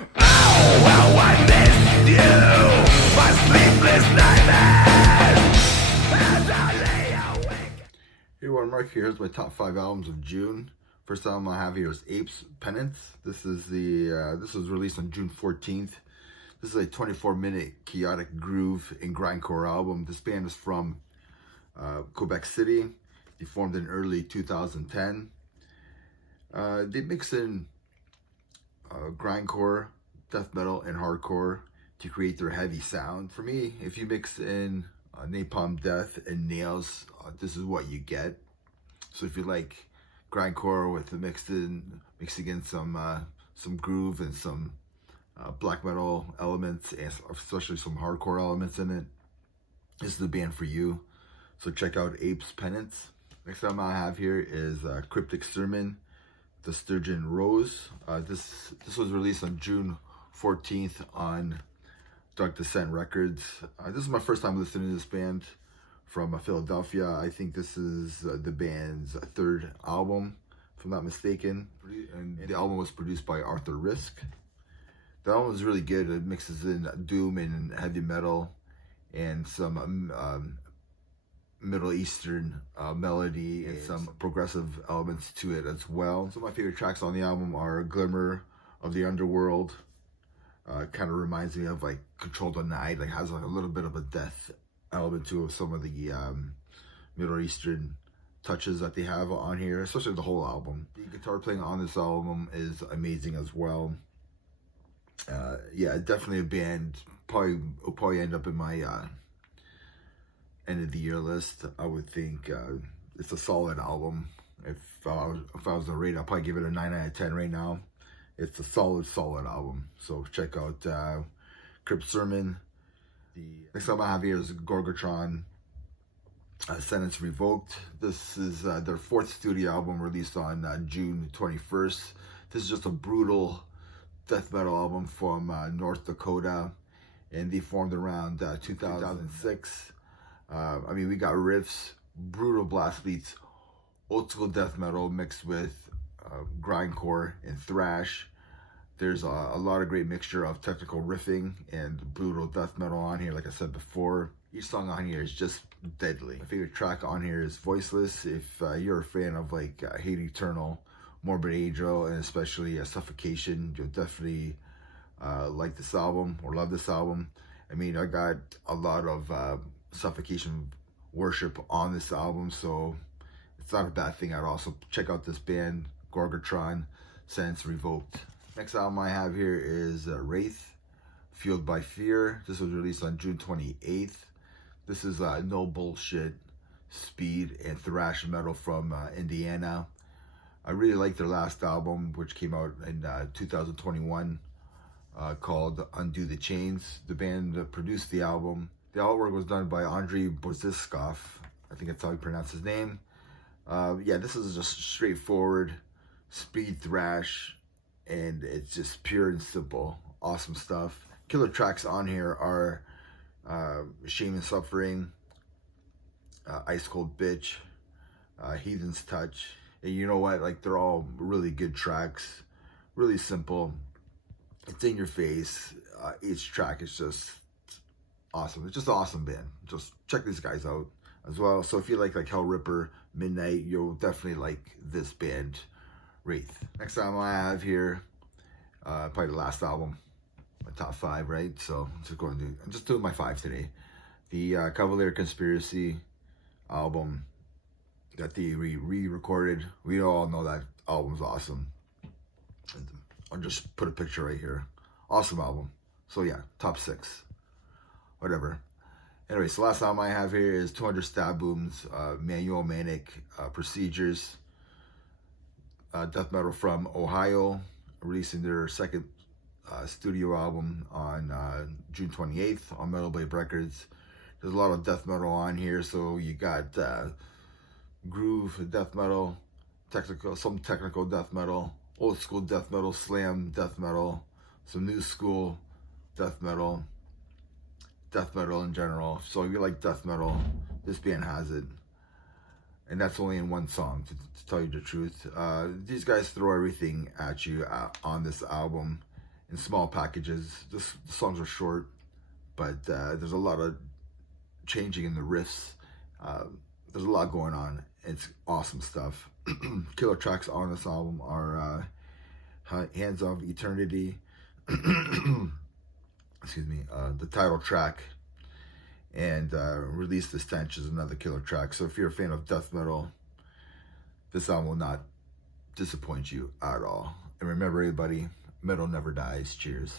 How I missed you, my sleepless nightmares, as I lay awake. Hey everyone, Mark here. Here's my top 5 albums of June. First album I have here is Apes Penance. This was released on June 14th. This is a 24-minute chaotic groove and grindcore album. This band is from Quebec City. They formed in early 2010. They mix in grindcore, death metal, and hardcore to create their heavy sound. For me, if you mix in Napalm Death and Nails, this is what you get. So if you like grindcore with mixing in some groove and some black metal elements, and especially some hardcore elements in it, this is the band for you. So check out Apes Penance. Next album I have here is Cryptic Sermon, The Sturgeon Rose. This was released on June 14th on Dark Descent Records. This is my first time listening to this band from Philadelphia. I think this is the band's third album, if I'm not mistaken. And the album was produced by Arthur Risk. The album is really good. It mixes in doom and heavy metal and some Middle Eastern melody and some progressive elements to it as well. Some of my favorite tracks on the album are Glimmer of the Underworld. Kind of reminds me of like Control the Night, like has like a little bit of a death element to some of the Middle Eastern touches that they have on here, especially the whole album. The guitar playing on this album is amazing as well. Yeah, definitely a band, will probably end up in my end of the year list. I would think it's a solid album. If I was to rate, I'll probably give it a 9 out of 10 right now. It's a solid album. So check out Crypt Sermon. The next album I have here is Gorgatron, Sentence Revoked. This is their 4th studio album released on June 21st. This is just a brutal death metal album from North Dakota, and they formed around 2006. I mean, we got riffs, brutal blast beats, old school death metal mixed with grindcore and thrash. There's a lot of great mixture of technical riffing and brutal death metal on here, like I said before. Each song on here is just deadly. My favorite track on here is Voiceless. If you're a fan of like Hate Eternal, Morbid Angel, and especially Suffocation, you'll definitely like this album or love this album. I mean, I got a lot of Suffocation worship on this album, so it's not a bad thing at all. So check out this band, Gorgatron, Sentence Revoked. Next album I have here is Wraith, Fueled by Fear. This was released on June 28th. This is no bullshit speed and thrash metal from Indiana. I really like their last album, which came out in 2021, called Undo the Chains. The band produced the album. The artwork was done by Andrei Boziskov. I think that's how you pronounce his name. Yeah, this is just straightforward speed thrash, and it's just pure and simple. Awesome stuff. Killer tracks on here are Shame and Suffering, Ice Cold Bitch, Heathen's Touch. And you know what? Like, they're all really good tracks. Really simple. It's in your face. Each track is just awesome. It's just an awesome band. Just check these guys out as well. So if you like Hell Ripper, Midnight, you'll definitely like this band, Wraith. Next album I have here, probably the last album, my top 5, right? So I'm just doing my 5 today. The Cavalier Conspiracy album that they re-recorded. We all know that album's awesome. And I'll just put a picture right here. Awesome album. So yeah, top 6. Whatever. Anyway, so last album I have here is 200 Stab Wounds, Manual Manic Procedures, death metal from Ohio, releasing their 2nd studio album on June 28th on Metal Blade Records. There's a lot of death metal on here, so you got groove death metal, some technical death metal, old school death metal, slam death metal, some new school death metal in general. So if you like death metal, this band has it. And that's only in one song, to tell you the truth. These guys throw everything at you on this album. in small packages. The songs are short, but there's a lot of changing in the riffs. There's a lot going on. It's awesome stuff. Killer tracks on this album are Hands of Eternity, excuse me, the title track, and Release the Stench is another killer track. So if you're a fan of death metal, this album will not disappoint you at all. And remember, everybody, metal never dies. Cheers.